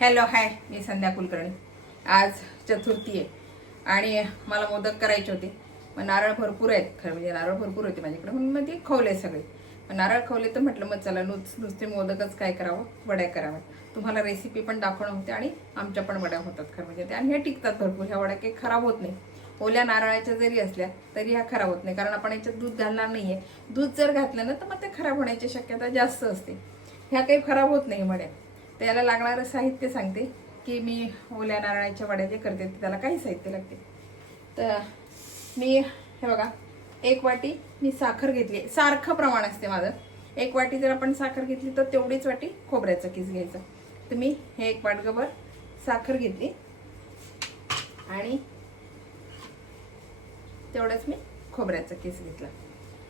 Hello hi, मी संध्या कुलकर्णी. आज चतुर्थी आहे आणि मला मोदक करायचे होते. मग नारळ भरपूर आहेत, खरं म्हणजे नारळ भरपूर होते माझ्याकडे, म्हणून मग ते खवले सगळे. नारळ खवले तर म्हटलं मग चला नुसते मोदकच काय करावं, वड्या कराव्या. तुम्हाला रेसिपी पण दाखवणं होते आणि आमच्या पण वड्या होतात खरं म्हणजे ते, आणि हे टिकतात भरपूर. ह्या वड्या काही खराब होत नाही. ओल्या नारळाच्या जरी असल्या तरी ह्या खराब होत नाही, कारण आपण याच्यात दूध घालणार नाहीये. दूध जर घातलं ना तर मग ते खराब होण्याची शक्यता जास्त असते. ह्या काही खराब होत नाही वड्या. त्याला लागणारं साहित्य सांगते की मी ओल्या नारळाच्या वड्या जे करते त्याला काही साहित्य लागते. तर मी हे बघा, 1 वाटी मी साखर घेतली. सारखं प्रमाण असते माझं. 1 वाटी जर आपण साखर घेतली तर तेवढीच वाटी खोबऱ्याचा किस घ्यायचा. तर मी हे 1 वाटगभर साखर घेतली आणि तेवढंच मी खोबऱ्याचा किस घेतला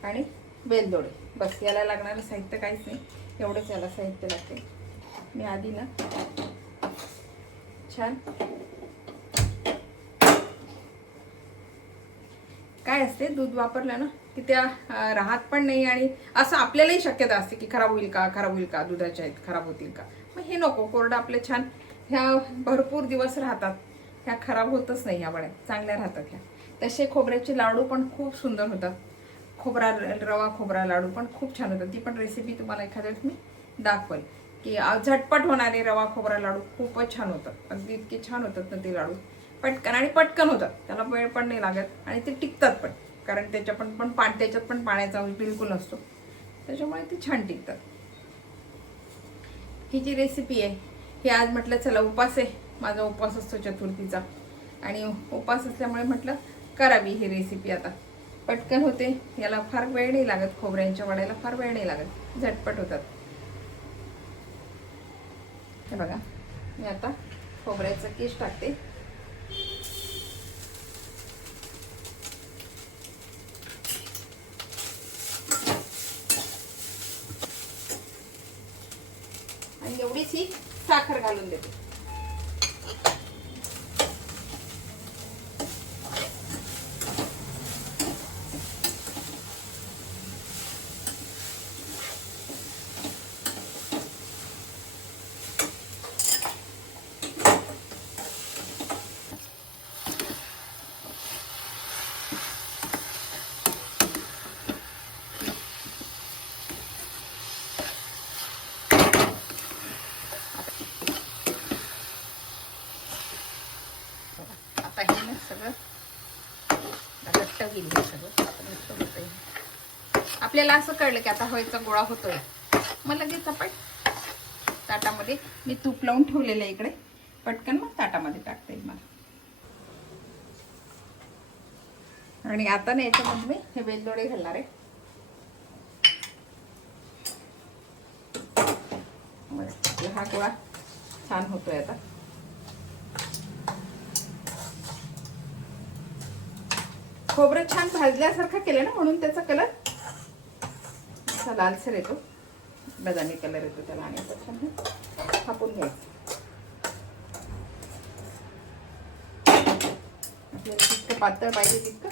आणि वेलदोडे. बस, याला लागणारं साहित्य काहीच नाही, एवढंच याला साहित्य लागते. मी आधी ना छान काय असते, दूध वापरलं ना की त्या राहत पण नाही, आणि असं आपल्यालाही शक्यता असते की खराब होईल का, दुधाच्या आहेत खराब होतील का. मग हे नको, कोरडं आपले छान ह्या भरपूर दिवस राहतात. ह्या खराब होतच नाही, ह्या वड्या चांगल्या राहतात ह्या. तसे खोबऱ्याचे लाडू पण खूप सुंदर होतात. रवा खोबरा लाडू पण खूप छान होतात. ती पण रेसिपी तुम्हाला एखाद्या वेळेस मी दाखवेल की झटपट होणारे रवा खोबरा लाडू खूपच छान होतात. अगदी इतके छान होतात ना ते लाडू. पटकन आणि पटकन होतात, त्याला वेळ पण नाही लागत आणि ते टिकतात पण, कारण त्याच्यात पण पाण्याचा बिलकुल नसतो, त्याच्यामुळे ते छान टिकतात. ही जी रेसिपी आहे ही आज म्हटलं चला, उपास आहे, माझा उपास असतो चतुर्थीचा, आणि उपास असल्यामुळे म्हटलं करावी ही रेसिपी. आता पटकन होते, याला फार वेळ नाही लागत. खोबऱ्यांच्या वड्याला फार वेळ नाही लागत, झटपट होतात. हे बघा, मी आता खोबऱ्याचा किस टाकते. आणि एवढीच ही साखर घालून देते. आता हे ना सगळं घट्ट होईल, हे सगळं घट्ट होतंय. आपल्याला असं कळलं की आता व्हायचा गोळा होतोय, मग लगेच आपण ताटामध्ये, मी तूप लावून ठेवलेलं आहे इकडे, पटकन मग ताटामध्ये टाकता येईल मला. आणि आता ना याच्यामध्ये मी हे वेलदोडे घालणार आहे. हा गोळा छान होतोय आता. खोबरं छान भाजल्यासारखं केलं ना, म्हणून त्याचा कलर असा लालसर येतो, बदामी कलर येतो त्याला. आणि आता छान थापून घ्यायचं. आपल्याला जितकं पातळ पाहिजे तितकं.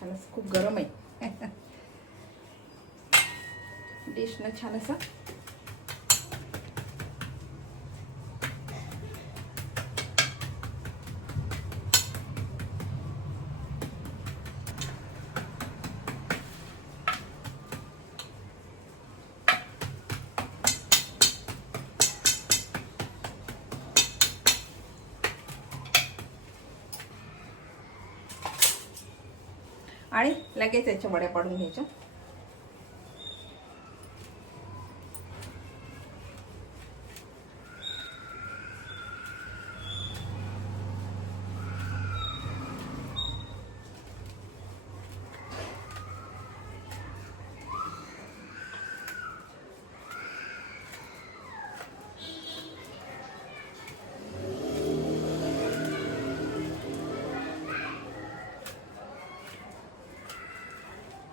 छान खूप गरम आहे डिश ना, छान असा आणि लगेच याच्या वड्या पाडून घ्यायच्या.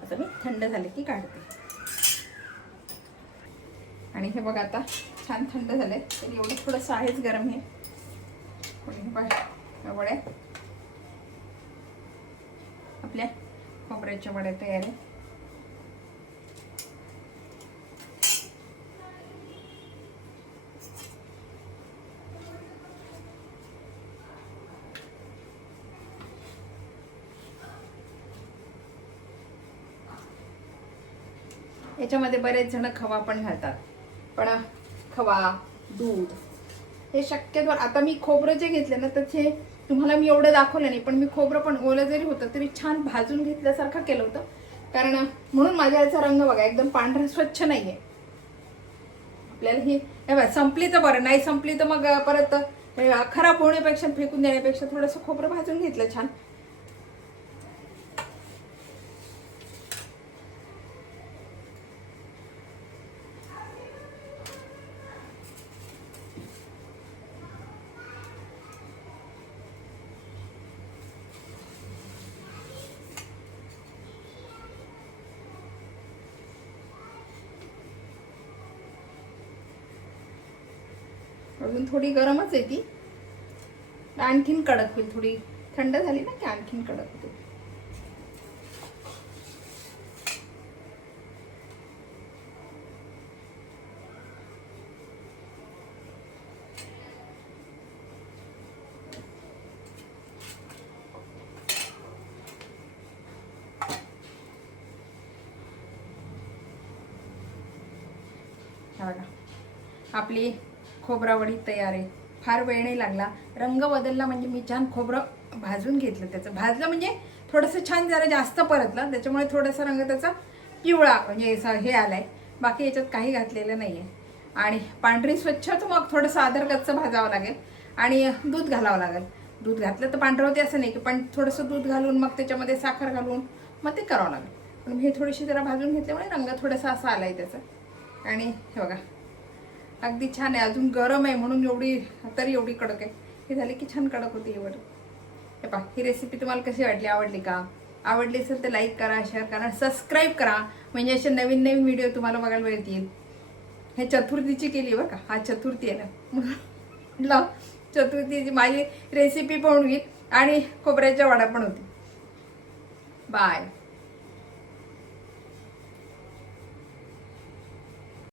आता मी थंड झाले की काढते. आणि हे बघा आता छान थंड झाले, तर एवढं थोडंसं आहेच गरम. हे वड्या, आपल्या खोबऱ्याच्या वड्या तयार आहे. याच्यामध्ये बरेच जण खवा पण घालतात, पण खवा दूध हे शक्यतो आता मी खोबरं जे घेतलं ना तर ते तुम्हाला मी एवढं दाखवलं नाही, पण मी खोबरं पण ओलं जरी होतं तरी छान भाजून घेतल्यासारखं केलं होतं, कारण म्हणून माझ्या याचा रंग बघा एकदम पांढरा स्वच्छ नाहीये. आपल्याला ही संपली तर बरं, नाही संपली तर मग परत खराब होण्यापेक्षा फेकून देण्यापेक्षा थोडंसं खोबरं भाजून घेतलं छान. अजून थोडी गरमच आहे ती, आणखीन कडक होईल. थोडी थंड झाली ना की आणखीन कडक होते. आपली खोबरावडी तयार आहे. फार वेळ नाही लागला, रंग बदलला म्हणजे मी छान खोबरं भाजून घेतलं. त्याचं भाजलं म्हणजे थोडंसं छान जरा जास्त परतलं, त्याच्यामुळे थोडासा रंग त्याचा पिवळा म्हणजे हे आलाय. बाकी याच्यात काही घातलेलं नाहीये. आणि पांढरी स्वच्छ तर मग थोडंसं आदर कच्चं भाजावं लागेल आणि दूध घालावं लागेल. दूध घातलं तर पांढरं होते असं नाही की, पण थोडंसं दूध घालून मग त्याच्यामध्ये साखर घालून मग ते करावं लागेल. पण हे थोडीशी जरा भाजून घेतल्यामुळे रंग थोडासा असा आलाय त्याचा. आणि हे बघा अगदी छान आहे. अजून गरम आहे म्हणून एवढी कडक आहे. हे झाले की छान कडक होते हे बरं. हे पहा, ही रेसिपी तुम्हाला कशी वाटली, आवडली का? आवडली असेल तर लाईक करा, शेअर करा, सबस्क्राईब करा, म्हणजे असे नवीन नवीन व्हिडिओ तुम्हाला बघायला मिळतील. हे चतुर्थीची केली बरं का, हा चतुर्थी आहे ना म्हटलं चतुर्थीची माझी रेसिपी पण होईल आणि खोबऱ्याच्या वडा पण होती. बाय.